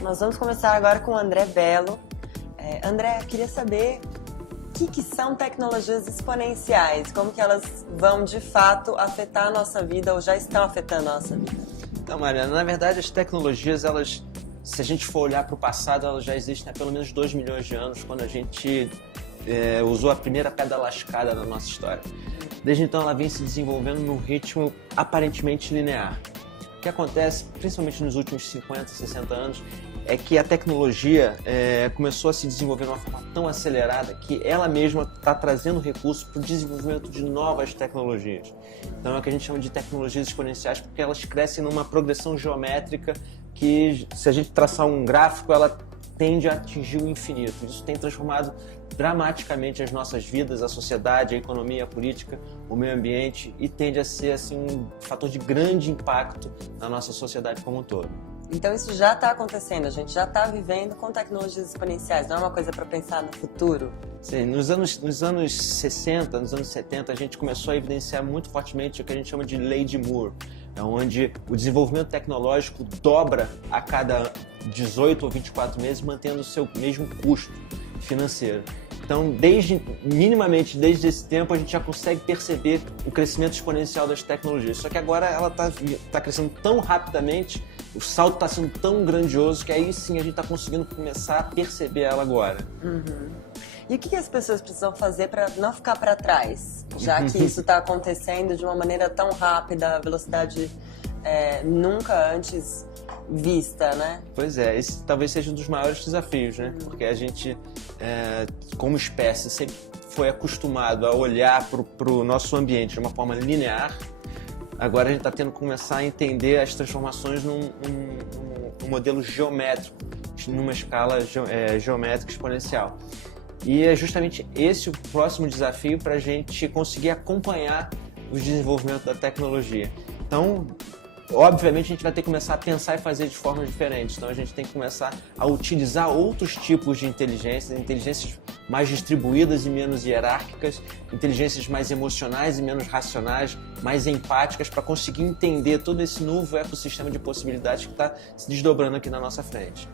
Nós vamos começar agora com o André Bello. André, eu queria saber o que são tecnologias exponenciais, como que elas vão de fato afetar a nossa vida ou já estão afetando a nossa vida? Então, Mariana, na verdade as tecnologias, se a gente for olhar para o passado, elas já existem há pelo menos 2 milhões de anos, quando a gente usou a primeira pedra lascada da nossa história. Desde então ela vem se desenvolvendo num ritmo aparentemente linear. O que acontece, principalmente nos últimos 50, 60 anos, é que a tecnologia começou a se desenvolver de uma forma tão acelerada que ela mesma está trazendo recursos para o desenvolvimento de novas tecnologias. Então é o que a gente chama de tecnologias exponenciais, porque elas crescem numa progressão geométrica que, se a gente traçar um gráfico, ela tende a atingir o infinito. Isso tem transformado dramaticamente as nossas vidas, a sociedade, a economia, a política, o meio ambiente, e tende a ser assim, um fator de grande impacto na nossa sociedade como um todo. Então isso já está acontecendo, a gente já está vivendo com tecnologias exponenciais, não é uma coisa para pensar no futuro? Sim, nos anos 60, nos anos 70, a gente começou a evidenciar muito fortemente o que a gente chama de lei de Moore, onde o desenvolvimento tecnológico dobra a cada 18 ou 24 meses, mantendo o seu mesmo custo financeiro. Então, minimamente desde esse tempo, a gente já consegue perceber o crescimento exponencial das tecnologias. Só que agora ela está crescendo tão rapidamente, o salto está sendo tão grandioso, que aí sim a gente está conseguindo começar a perceber ela agora. Uhum. E o que as pessoas precisam fazer para não ficar para trás? Já que isso está acontecendo de uma maneira tão rápida, a velocidade nunca antes vista, né? Pois é, esse talvez seja um dos maiores desafios, né? Porque a gente, como espécie, sempre foi acostumado a olhar para o nosso ambiente de uma forma linear. Agora a gente está tendo que começar a entender as transformações num modelo geométrico, numa escala geométrica exponencial. E é justamente esse o próximo desafio para a gente conseguir acompanhar o desenvolvimento da tecnologia. Então, obviamente, a gente vai ter que começar a pensar e fazer de formas diferentes. Então, a gente tem que começar a utilizar outros tipos de inteligências mais distribuídas e menos hierárquicas, inteligências mais emocionais e menos racionais, mais empáticas, para conseguir entender todo esse novo ecossistema de possibilidades que está se desdobrando aqui na nossa frente.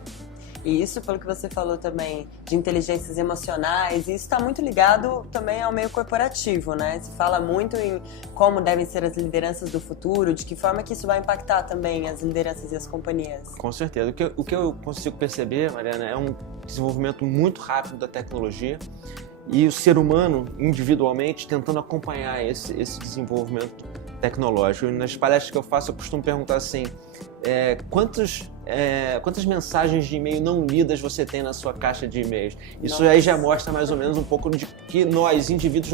E isso, pelo que você falou também, de inteligências emocionais, isso está muito ligado também ao meio corporativo, né? Se fala muito em como devem ser as lideranças do futuro, de que forma que isso vai impactar também as lideranças e as companhias. Com certeza. O que eu consigo perceber, Mariana, é um desenvolvimento muito rápido da tecnologia e o ser humano, individualmente, tentando acompanhar esse desenvolvimento tecnológico. E nas palestras que eu faço, eu costumo perguntar assim, quantas mensagens de e-mail não lidas você tem na sua caixa de e-mails? Isso Nossa. Aí já mostra mais ou menos um pouco de que nós, indivíduos,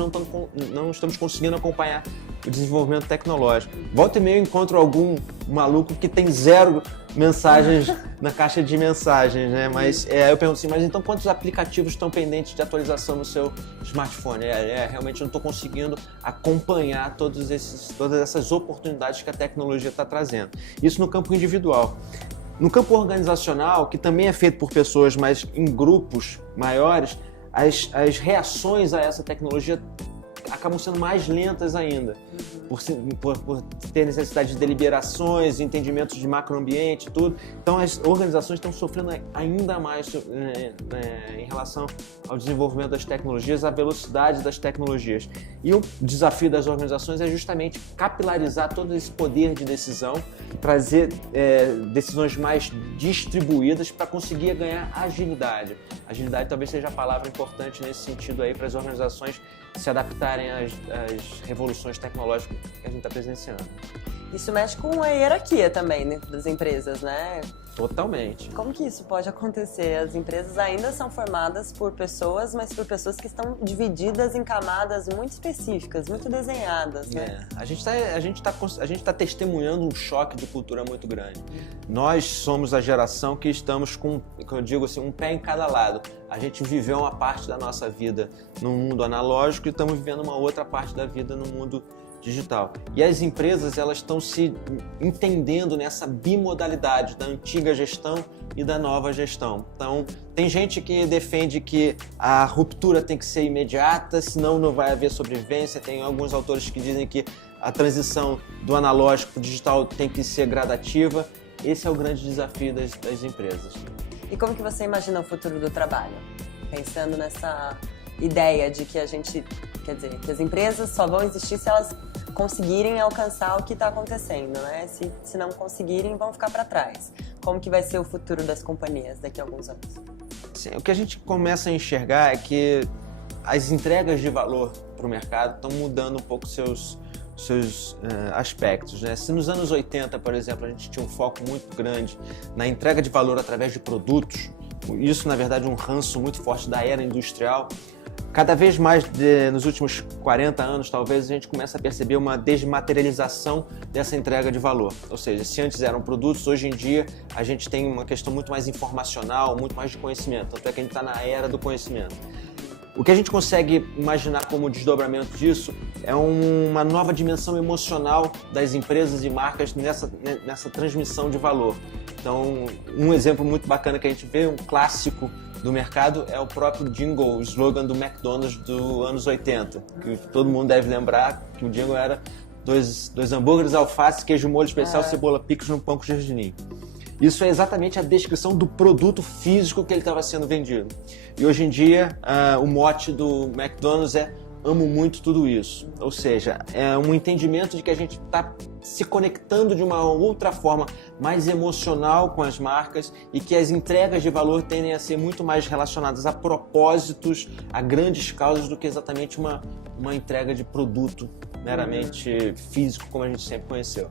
não estamos conseguindo acompanhar o desenvolvimento tecnológico. Volta e meia eu encontro algum maluco que tem 0 mensagens na caixa de mensagens, né? Mas eu pergunto assim, mas então quantos aplicativos estão pendentes de atualização no seu smartphone? Realmente eu não estou conseguindo acompanhar todas essas oportunidades que a tecnologia está trazendo. Isso no campo individual. No campo organizacional, que também é feito por pessoas, mas em grupos maiores, as reações a essa tecnologia acabam sendo mais lentas ainda, por ter necessidade de deliberações, entendimentos de macroambiente e tudo. Então as organizações estão sofrendo ainda mais em relação ao desenvolvimento das tecnologias, à velocidade das tecnologias. E o desafio das organizações é justamente capilarizar todo esse poder de decisão, trazer decisões mais distribuídas para conseguir ganhar agilidade. Agilidade talvez seja a palavra importante nesse sentido aí para as organizações se adaptarem às revoluções tecnológicas que a gente está presenciando. Isso mexe com a hierarquia também dentro das empresas, né? Totalmente. Como que isso pode acontecer? As empresas ainda são formadas por pessoas, mas por pessoas que estão divididas em camadas muito específicas, muito desenhadas, né? A gente tá testemunhando um choque de cultura muito grande. Nós somos a geração que estamos com, eu digo assim, um pé em cada lado. A gente viveu uma parte da nossa vida no mundo analógico e estamos vivendo uma outra parte da vida no mundo digital. E as empresas, elas estão se entendendo nessa bimodalidade da antiga gestão e da nova gestão. Então, tem gente que defende que a ruptura tem que ser imediata, senão não vai haver sobrevivência. Tem alguns autores que dizem que a transição do analógico para o digital tem que ser gradativa. Esse é o grande desafio das empresas. E como que você imagina o futuro do trabalho? Pensando nessa ideia de que a gente, quer dizer, que as empresas só vão existir se elas conseguirem alcançar o que está acontecendo, né? Se não conseguirem, vão ficar para trás. Como que vai ser o futuro das companhias daqui a alguns anos? Sim, o que a gente começa a enxergar é que as entregas de valor para o mercado estão mudando um pouco seus aspectos, né? Se nos anos 80, por exemplo, a gente tinha um foco muito grande na entrega de valor através de produtos, isso, na verdade, é um ranço muito forte da era industrial. Cada vez mais, nos últimos 40 anos, talvez, a gente começa a perceber uma desmaterialização dessa entrega de valor. Ou seja, se antes eram produtos, hoje em dia a gente tem uma questão muito mais informacional, muito mais de conhecimento. Tanto é que a gente está na era do conhecimento. O que a gente consegue imaginar como desdobramento disso é uma nova dimensão emocional das empresas e marcas nessa transmissão de valor. Então, um exemplo muito bacana que a gente vê, um clássico do mercado, é o próprio jingle, o slogan do McDonald's dos anos 80, que todo mundo deve lembrar que o jingle era dois hambúrgueres, alface, queijo molho especial, cebola picos no pão com gergelim. Isso é exatamente a descrição do produto físico que ele estava sendo vendido. E hoje em dia, o mote do McDonald's é "amo muito tudo isso". Ou seja, é um entendimento de que a gente está se conectando de uma outra forma mais emocional com as marcas e que as entregas de valor tendem a ser muito mais relacionadas a propósitos, a grandes causas, do que exatamente uma entrega de produto meramente físico, como a gente sempre conheceu.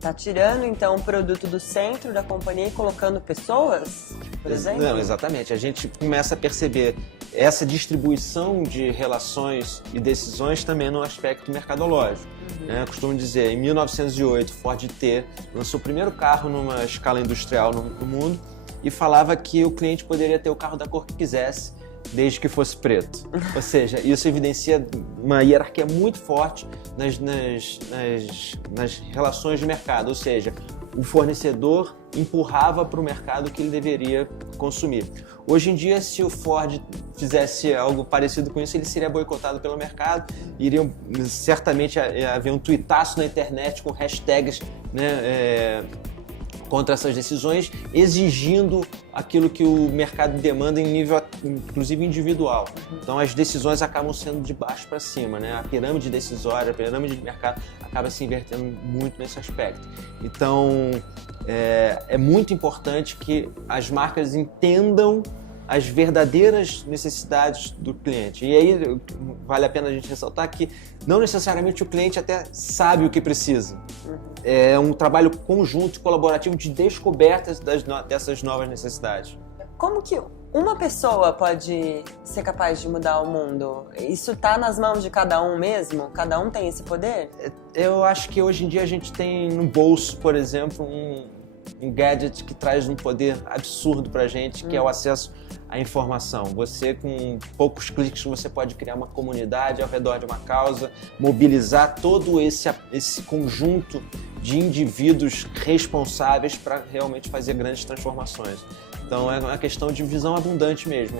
Tá tirando, então, o produto do centro da companhia e colocando pessoas, por exemplo? Não, exatamente. A gente começa a perceber essa distribuição de relações e decisões também no aspecto mercadológico. Eu costumo dizer, em 1908, Ford T lançou o primeiro carro numa escala industrial no mundo e falava que o cliente poderia ter o carro da cor que quisesse, desde que fosse preto. Ou seja, isso evidencia uma hierarquia muito forte nas relações de mercado. Ou seja, o fornecedor empurrava para o mercado o que ele deveria consumir. Hoje em dia, se o Ford fizesse algo parecido com isso, ele seria boicotado pelo mercado. Iriam certamente haver um tuitaço na internet com hashtags, né, contra essas decisões, exigindo aquilo que o mercado demanda em nível, inclusive, individual. Então, as decisões acabam sendo de baixo para cima, né? A pirâmide decisória, a pirâmide de mercado acaba se invertendo muito nesse aspecto. Então, é muito importante que as marcas entendam as verdadeiras necessidades do cliente. E aí vale a pena a gente ressaltar que não necessariamente o cliente até sabe o que precisa. É um trabalho conjunto e colaborativo de descobertas dessas novas necessidades. Como que uma pessoa pode ser capaz de mudar o mundo? Isso está nas mãos de cada um mesmo? Cada um tem esse poder? Eu acho que hoje em dia a gente tem no bolso, por exemplo, um gadget que traz um poder absurdo pra gente, que é o acesso à informação. Você, com poucos cliques, você pode criar uma comunidade ao redor de uma causa, mobilizar todo esse conjunto de indivíduos responsáveis para realmente fazer grandes transformações. Então é uma questão de visão abundante mesmo.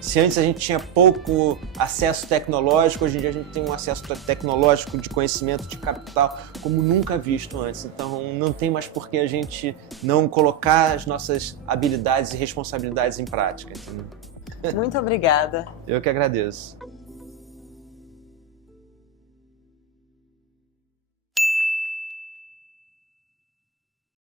Se antes a gente tinha pouco acesso tecnológico, hoje em dia a gente tem um acesso tecnológico, de conhecimento, de capital, como nunca visto antes. Então não tem mais por que a gente não colocar as nossas habilidades e responsabilidades em prática. Entendeu? Muito obrigada. Eu que agradeço.